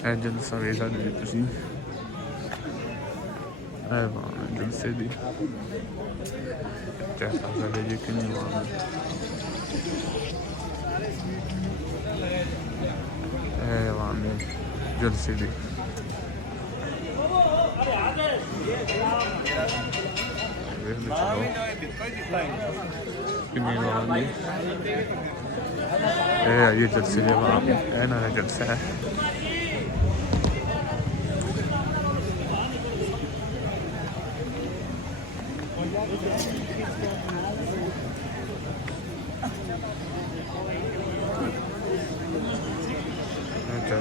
जलसा वे साढ़े तुसीं जलसे दी चेक कर सकते जी किन्नी आवाम है आवाम है जलसे दी किन्नी आवाम है ये जलसे दी आवाम है ना जलसा है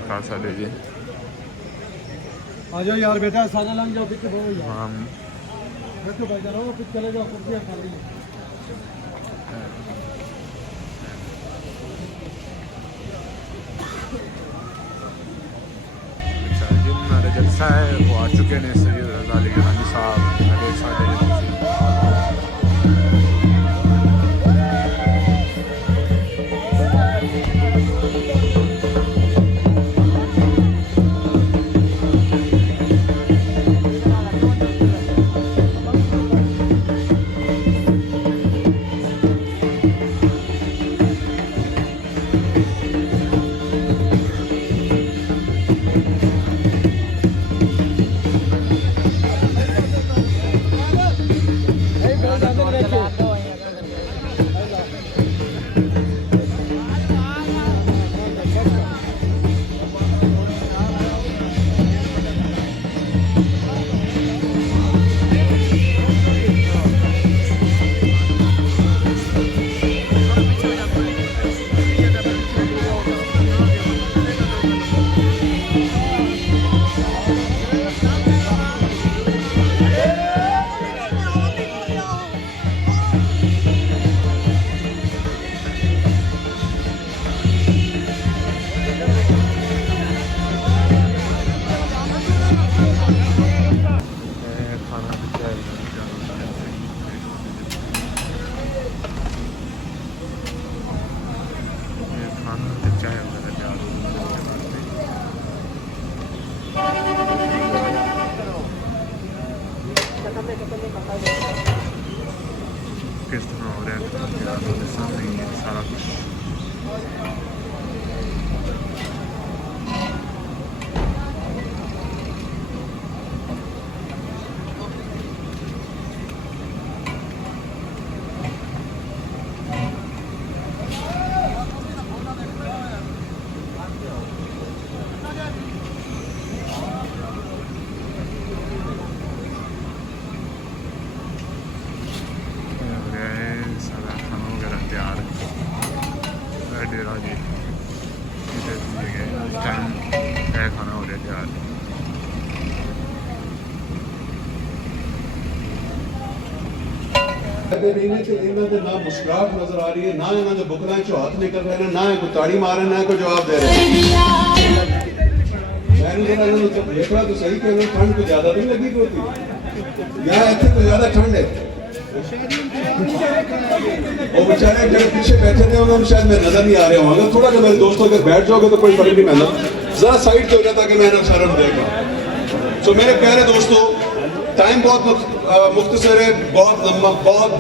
खा सकते जी आ जाओ यार बेटा सारा लंघ जाओ पीछे बहुत यार हाँ बैठो भाई जाओ पीछे चले जाओ कुर्सियां खाली जिन्होंने जलसा है वो आ चुके हैं सैयद रज़ा अली गिलानी साहब किस तरह हो रहा है सामने सारा कुछ डेरा जी टाइम खाना हो रहा तैयार ना मुस्कुराहट नजर आ रही है, ना इन्होंने बुकना हाथ निकल रहे हैं, ना कोई ताड़ी मार रहे, ना कोई जवाब दे रहे हैं। देखना तो सही कि ठंड को ज्यादा नहीं लगी होती, यहाँ इतनी तो ज्यादा ठंड है। वो बेचारे जो पीछे बैठे थे उन्होंने शायद मेरे नजर नहीं आ रहे होंगे। थोड़ा सा मेरे दोस्तों अगर बैठ जाओगे तो कोई फर्क नहीं पड़ता, जरा साइड पे हो जाता कि मैं शर्म देगा। तो मेरे प्यारे दोस्तों, टाइम बहुत मुख्तसर है, बहुत लंबा, बहुत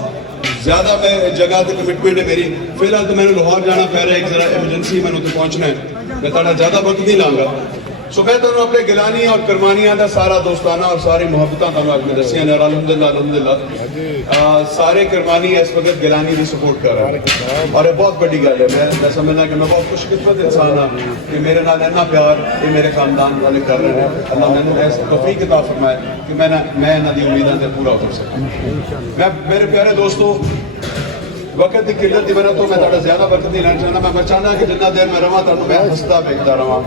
ज्यादा मैं जगह से कमिटमेंट है मेरी। फिलहाल तो मैंने लाहौर जाना पै रहा है, एक जरा एमरजेंसी मैंने उत्थे पहुंचना है, मैं थोड़ा ज्यादा वक्त नहीं लाऊंगा। सो मैं तुहानू अपने गिलानी और करमानिया का सारा दोस्ताना और सारी मुहब्बत तुहानू अगे दसियां ने। अल्हम्दुलिल्लाह अल्हम्दुलिल्लाह सारे करमानी इस वक्त गिलानी की सपोर्ट कर रहे हैं और ये बहुत बड़ी गल है। मैं समझना कि मैं बहुत खुशकिस्मत इंसान हाँ कि मेरे नाल इन्ना प्यार ये मेरे खानदान वाले कर रहे हैं। अल्लाह मैंने ऐसा तौफीक अता फरमाए कि मैं इन्हां दी उम्मीदां ते पूरा उतर सकां। मैं मेरे प्यारे दोस्तों, वक्त की किल्लत की वजह तो मैं थोड़ा ज्यादा वक्त नहीं लेना चाहता। मैं चाहता कि जिन्ना देर मैं रहा तुहानू मैं हसदा वेखदा रहा,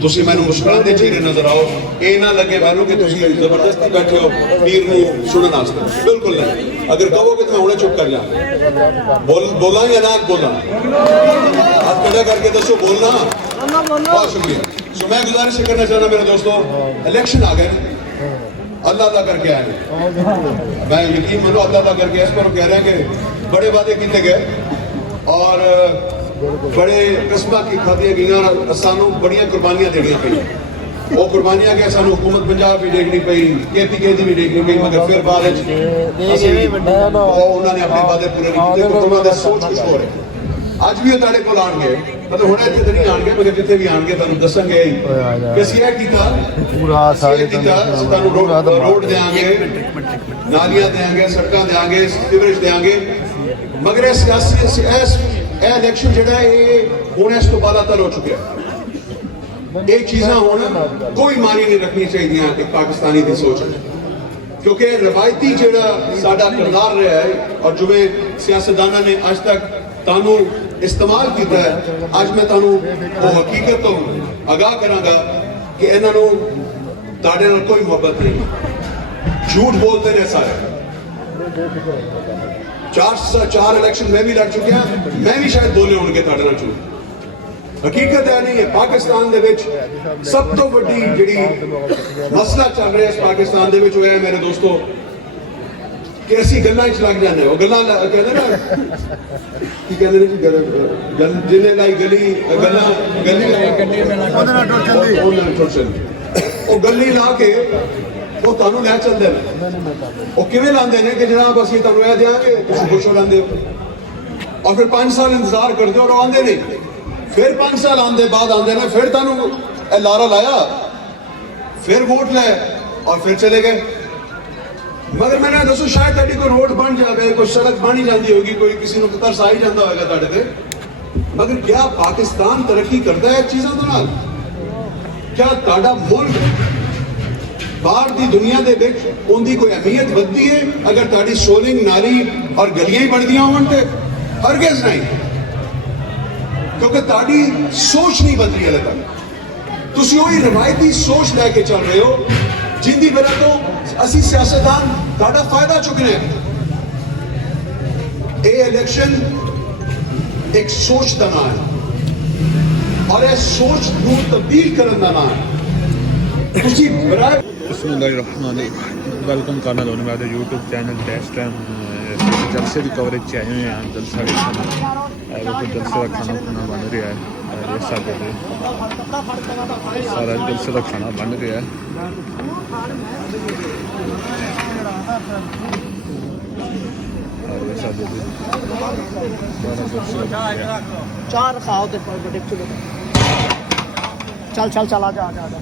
तुसीं मैनू मुस्कुराते चेहरे नजर आओ, ये ना लगे मैनू कि तुसीं जबरदस्ती बैठे हो पीर नूं सुनने वास्ते। बिल्कुल नहीं, अगर कहोगे तो मैं हुणे चुप कर जाऊं। बोला या ना बोला? हाथ खड़ा करके दसो, बोलना? बहुत शुक्रिया। सो मैं गुजारिश करना चाहता मेरे दोस्तों, इलेक्शन आ गए, अल्लाह अल्लाह करके आए, मैं यकीन मानो अल्लाह अल्लाह करके इस पर कह रहे हैं कि बड़े वादे किए गए और बड़े किस्म की खादियां गई और सानू बड़िया कुर्बानियां देनियां पईयां। वो कुर्बानियां के सानू हुकूमत पंजाब भी देखनी पई, KPK दी भी देखनी पई, मगर फिर बाद विच उन्होंने अपने वादे पूरे नहीं कीते। हुकूमत दी सोच कुछ हो रही। ਅੱਜ ਵੀ ਉਹ ਤੁਹਾਡੇ ਕੋਲ ਆਣਗੇ, ਮਤਲਬ ਹੁਣ ਇੱਥੇ ਨਹੀਂ ਆਣਗੇ, ਮगर ਜਿੱਥੇ ਵੀ ਆਣਗੇ ਤੁਹਾਨੂੰ ਦੱਸਾਂਗੇ ਕਿ ਅਸੀਂ ਇਹ ਕੀਤਾ, ਪੂਰਾ ਸਾਰੇ ਤੁਹਾਨੂੰ ਰੋਡ ਦੇਾਂਗੇ, ਨਾਲੀਆਂ ਦੇਾਂਗੇ, ਸੜਕਾਂ ਦੇਾਂਗੇ, ਸੀਵਰੇਜ ਦੇਾਂਗੇ। ਮਗਰ ਇਹ ਸਿਆਸੀ ਇਹ ਇਲੈਕਸ਼ਨ ਜਿਹੜਾ ਇਹ ਹੁਣ ਇਸ ਤੋਂ ਬਾਅਦ ਹੋ ਚੁੱਕਿਆ। ਇਹ ਚੀਜ਼ਾਂ ਹੁਣ ਕੋਈ ਮਾਨੀ ਨਹੀਂ ਰੱਖਣੀ ਚਾਹੀਦੀਆਂ ਇੱਕ ਪਾਕਿਸਤਾਨੀ ਦੀ ਸੋਚ, ਕਿਉਂਕਿ ਰਵਾਇਤੀ ਜਿਹੜਾ ਸਾਡਾ ਕਿਰਦਾਰ ਰਿਹਾ ਹੈ ਔਰ ਜਿਵੇਂ ਸਿਆਸਤਦਾਨਾਂ ਨੇ ਅੱਜ ਤੱਕ ਤੁਹਾਨੂੰ इस्तेमाल किया है, आज मैं तुहानू वो हकीकत तो आगाह करांगा कि इन्हां नू तुहाडे नाल कोई मुहब्बत नहीं, झूठ बोलते ने सारे। 4 इलेक्शन मैं भी लड़ चुकिया, मैं भी शायद बोले होंगे तुहाडे नाल झूठ। हकीकत है नहीं है पाकिस्तान दे विच सब तो वड्डी जिहड़ी मसला चल रहा है इस पाकिस्तान दे विच होया है मेरे दोस्तों कि असीं गल्लां च लग जांदे। वो गल्लां कहंदे ना की कहंदे ने जी जिन्ने लाई गली गल्लां गली ओदे नाल टुट जांदी, वो गली ला के वो तुहानू लै चलदे ने। वो किवें लांदे ने कि जनाब असीं तुहानू ए देंगे, तुसीं खुश हो लैंदे हो, और फिर 5 साल इंतजार करदे हो और आंदे नहीं। फिर 5 साल आंदे बाद आंदे ने, फिर तुहानू ए लारा लाया, फिर वोट लै और फिर चले गए। मगर मैंने दसो शायद तुहाडी कोई रोड बन जाए, कोई सड़क बन ही जाती होगी, कोई किसी को तरस आ ही जाता होगा तुहाडे ते। मगर क्या पाकिस्तान तरक्की करता है चीज़ों के नाल? क्या तुहाडा मुल्क बाहर की दुनिया दे विच उनकी कोई अहमियत वधदी है अगर तुहाडी सोलिंग नाली और गलियां ही बनदियां होण ते? हरगिज़ नहीं, क्योंकि तुहाडी सोच नहीं बदली हाले तक। तुसीं वही रवायती सोच लैके चल रहे हो जिंदी वजह तो असी सियासतदान तुहाडा फायदा चुकने। ये इलेक्शन एक सोच का नाम है और यह सोच को तब्दील करने का नाम है। वेलकम करना चाहूँगा मैं यूट्यूब चैनल टेस्ट टाइम जलसे की कवरेज से आए हुए हैं। जलसा जलसे का खाना खुना बन रहा है, सारा जलसे का खाना बन रहा है। चार खाओ तो चल चल चल आजा आजा आजा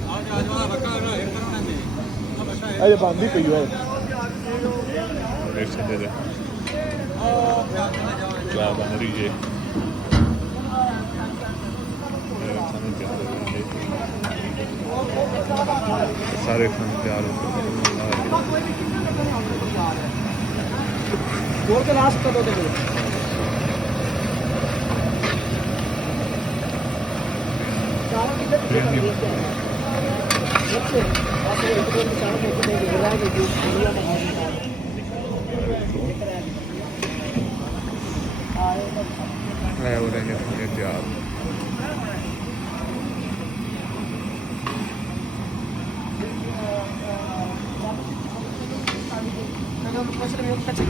अरे बांधी पई है क्या बन रही है सारे खाने तैयार हो बोल के लास्ट कर दो देखो हो रहे हैं तैयार।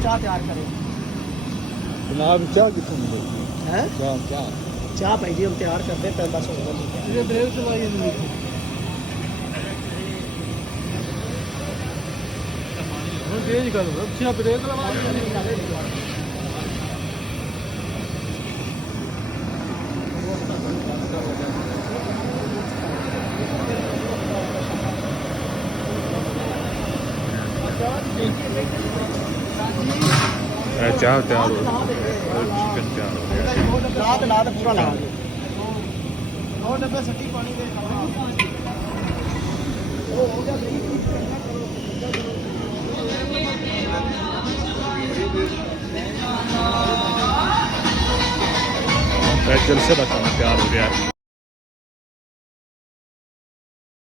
चाह तैयार करें जनाब, क्या कितने मिलेगी है? क्या चाह भाई जी हम तैयार करते हैं 1500 ये ब्रेक चलाइए तेज कर अच्छा ब्रेक लगा चाह तैयार हो, चिकन तैयार हो गया। ला पूरा ला और डब्बे सटी पानी दे जलसे का खाना तैयार हो गया है।